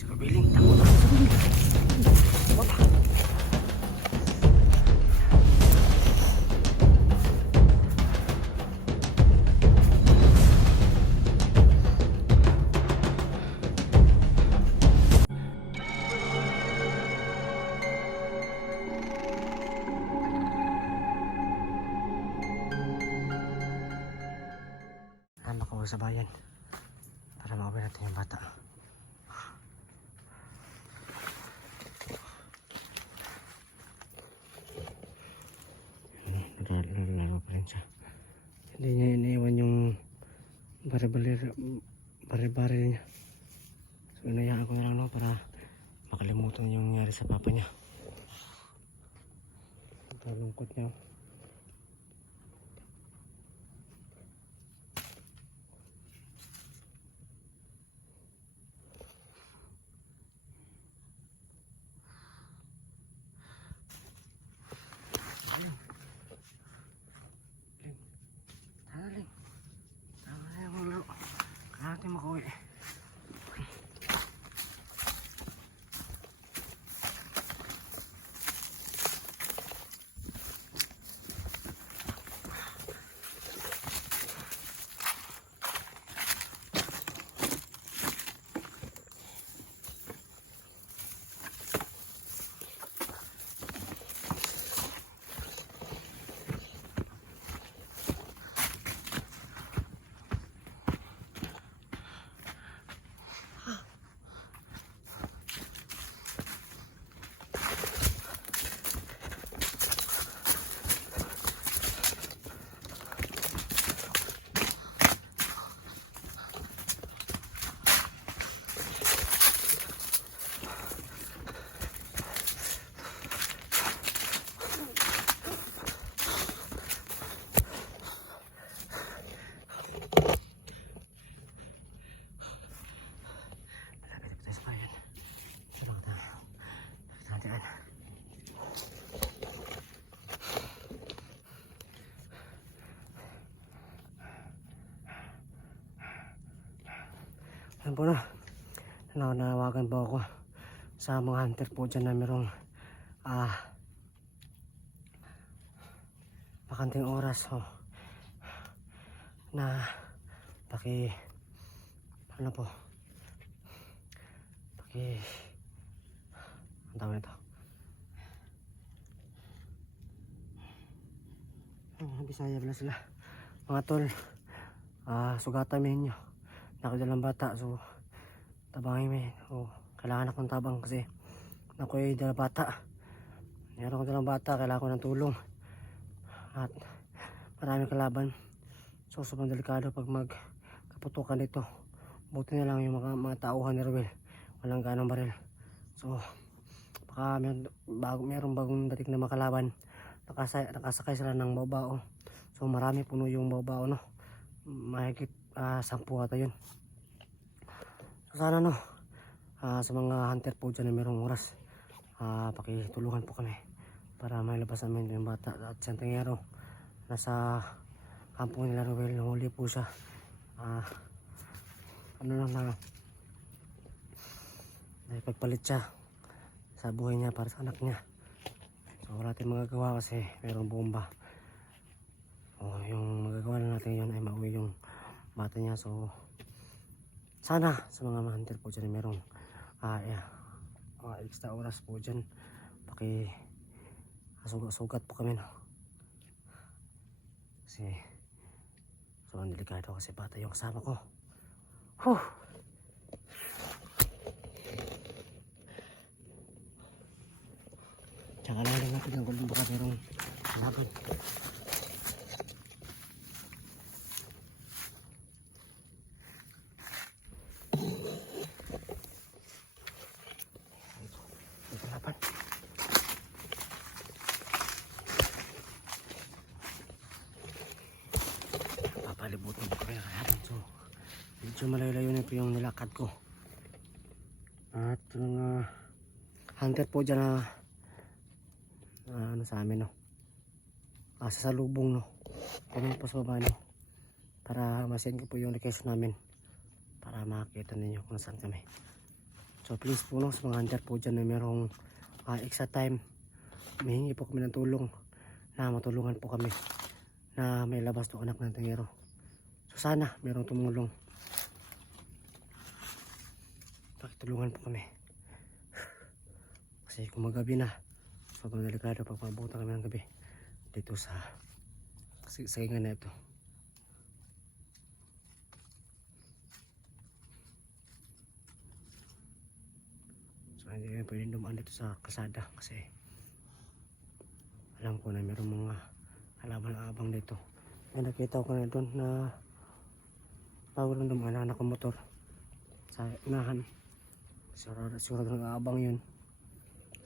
Si Kabiling, takot. Takot. Tama ko sa bayan para makawin natin yung bata. Naglaro pa rin siya. Hindi niya iniiwan yung baril-baril niya. So inayaan ko na lang no, para makalimutan yung nangyari sa papa niya. Ito lungkot niya. Natin makuwi. Yan po na. Nawagan po ako sa mga hunter po dyan na merong bakanting oras na ang tawag nito, Bisaya pala sila mga tol. Sugatan mo nyo nakadalang bata, so tabangin mo. Kailangan akong tabang kasi ako'y dalang bata. Meron ko dalang bata, kailangan ko ng tulong at maraming kalaban. So sobrang delikado pag magkaputukan dito. Buti na lang yung mga tauhan ni Ruel walang ganong baril. So baka merong bagong dating na makalaban. Nakasakay sila ng baobao. So marami puno yung baobao, no? Mahigit 10 ata yun. So sana sa mga hunter po dyan na merong oras, pakitulungan po kami para mailabas namin yung bata. At Santangero nasa kampo nila Ruel, nahuli po siya. Naipagpalit siya sa buhay niya para sa anak niya. So wala tayong magagawa kasi mayroong bomba. Yung magagawa na natin yun ay mauwi yung bata niya. So sana sa mga hunter po dyan merong extra oras po dyan, sugat po kami, no? Kasi sobrang delikado kasi bata yung kasama ko. Tsaka lang natin ang gulong, baka merong laban. Papalibutan ko kaya kahapon. So medyo malayo-layo na po yung nilakad ko. At mga hunter po dyan na sa amin, no? Sasalubong, no? Comment po sa baba, no? Para masend ko po yung location namin para makita ninyo kung saan kami. So please po no, sa mga hunter po dyan na merong extra time, humihingi po kami ng tulong na matulungan po kami na may labas to anak ng tangero. So sana merong tumulong, pakitulungan po kami kasi kung magabi na, sobrang delikado pag mabutan kami ng gabi dito sa sagingan na ito. So hindi kami pwedeng dumaan dito sa kalsada kasi alam ko na mayroong mga halaman-abang dito. May nakita ko na doon na bago lang dumaan na nakamotor sa unahan. Sigurado nag-aabang yun.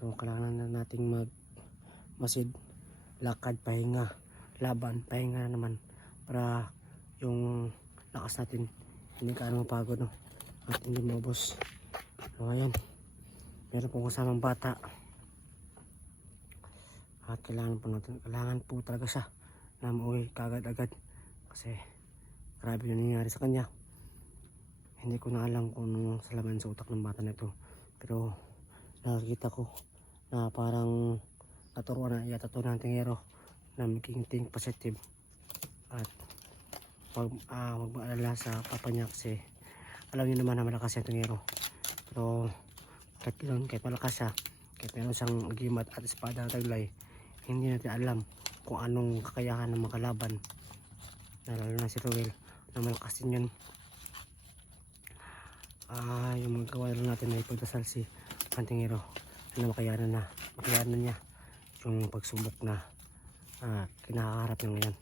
So kailangan na nating masid, lakad, pahinga, laban, pahinga na naman para yung lakas natin hindi ka mapagod no? At hindi maubos. So ayan, meron pong kasamang bata at kailangan po talaga siya na mauwi kagad-agad kasi grabe yung nangyari sa kanya. Hindi ko na alam kung anong salaman sa utak ng bata na ito, pero nakakita ko na parang naturuan na yata ito ng tangero na maging think positive at mag-maalala sa papa niya kasi alam niyo naman na malakas yung tangero. Pero kahit malakas siya, kahit meron siyang gimat at espada na taglay, hindi natin alam kung anong kakayahan ng makalaban, lalo na si Ruel na malakas din yun. Yung magagawa lang natin ay pagdasal si Pantangero na makayanan niya yung pagsubok na kinakaharap niya ngayon.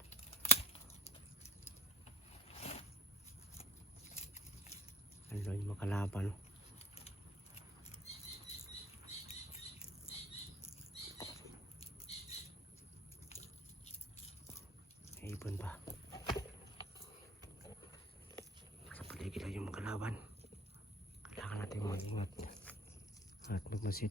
Ano yung makalaban, ibon pa sa paligid lang yung makalaban. Kailangan natin mag-ingat at magmasid.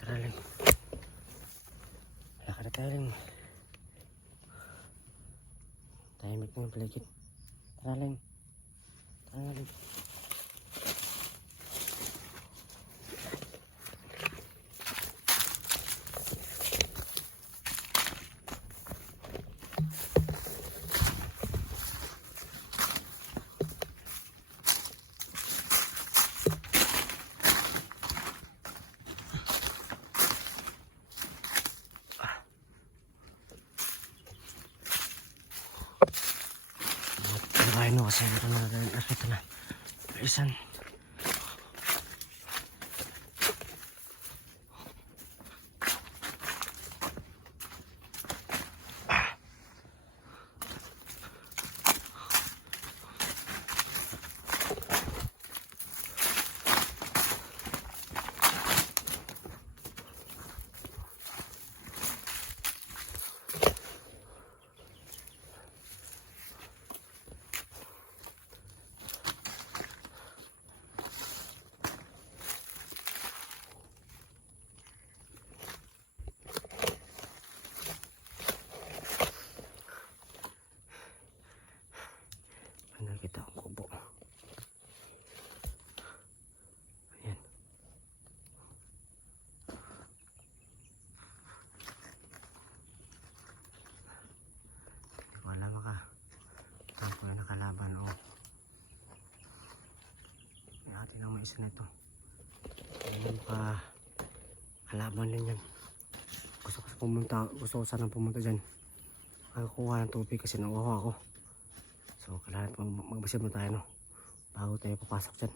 Taraling, lakad na tayo rin. Tahimik ng paligid. Taraling, taraling. Ay no, kasi nakita na isan. Nakita ang kubo. Ayan. Wala maka ako na nakalaban o may atin ang may isa na ito. Ayan maka kalaban din yan. Gusto ko sanang pumunta dyan. Kukuha ng tubig kasi nauhaw ako. So kailangan magbasid mo tayo no, bago tayo papasok dyan.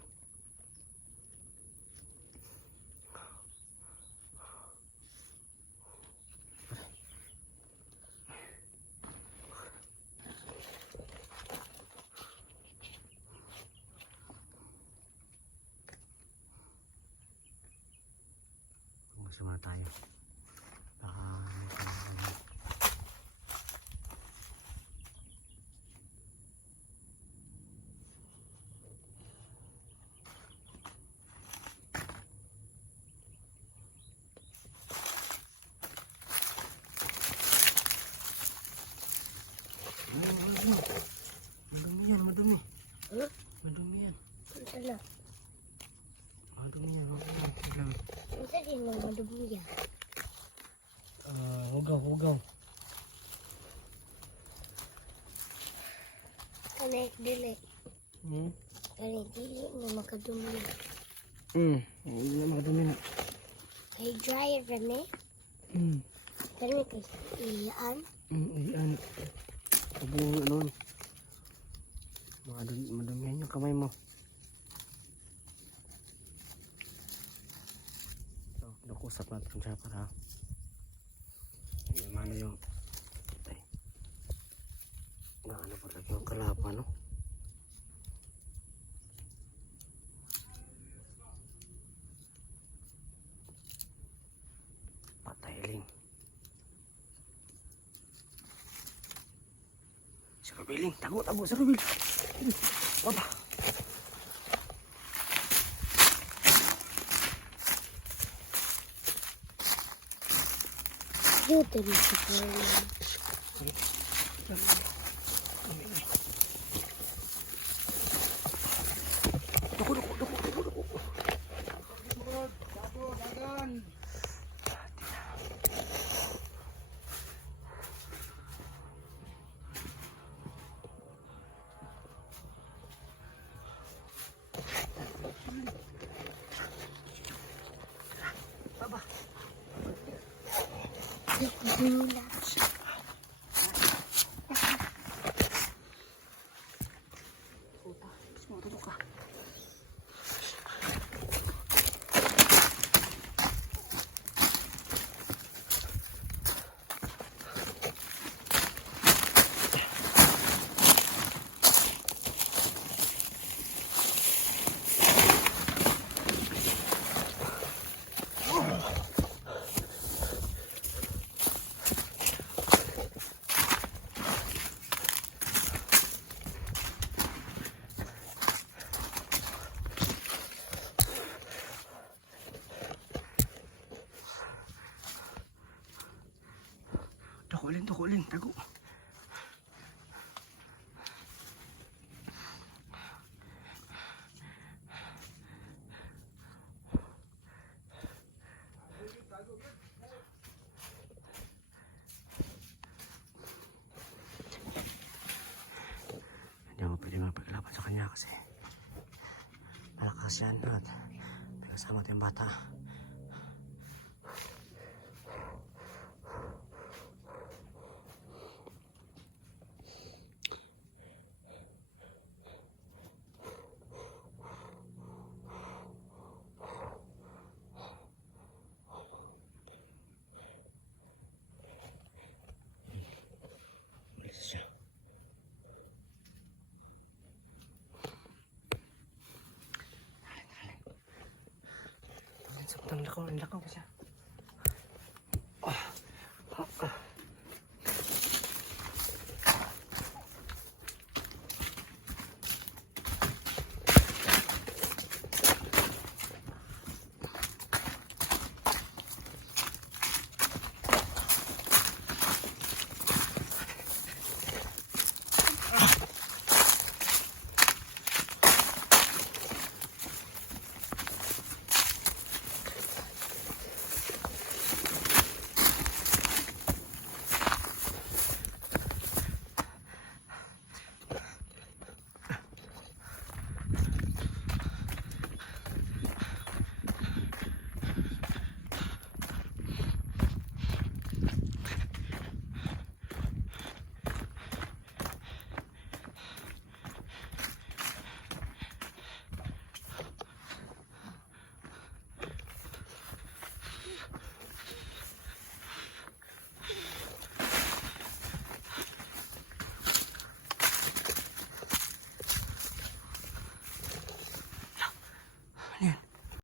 muna tayo. Madumi yan, madumi. Huh? Madumi yan. Ano? Madumi yan, madumi. Ano din ng madumi yan? Hugaw, hugaw. Kanek dili. Hmm? Kanek dili na makadumi. Hindi na makadumi na. Kay dryer rin eh. Kanek kay iyan. Iyan. Sabong ano. Madumihan yung kamay mo. So, nakusap natin siya para hindi mano yung ay, na ano pa lang yung kalapa, no? Patailing. Si Rubiling, tago si Rubil. Wapa. Dito rin sa pala. Dako. Gula. Dakuling, tago. Hindi ako pwede mapaglaban sa kanya kasi malakas yan at may kasama tayong bata. Ang lakaw pa siya.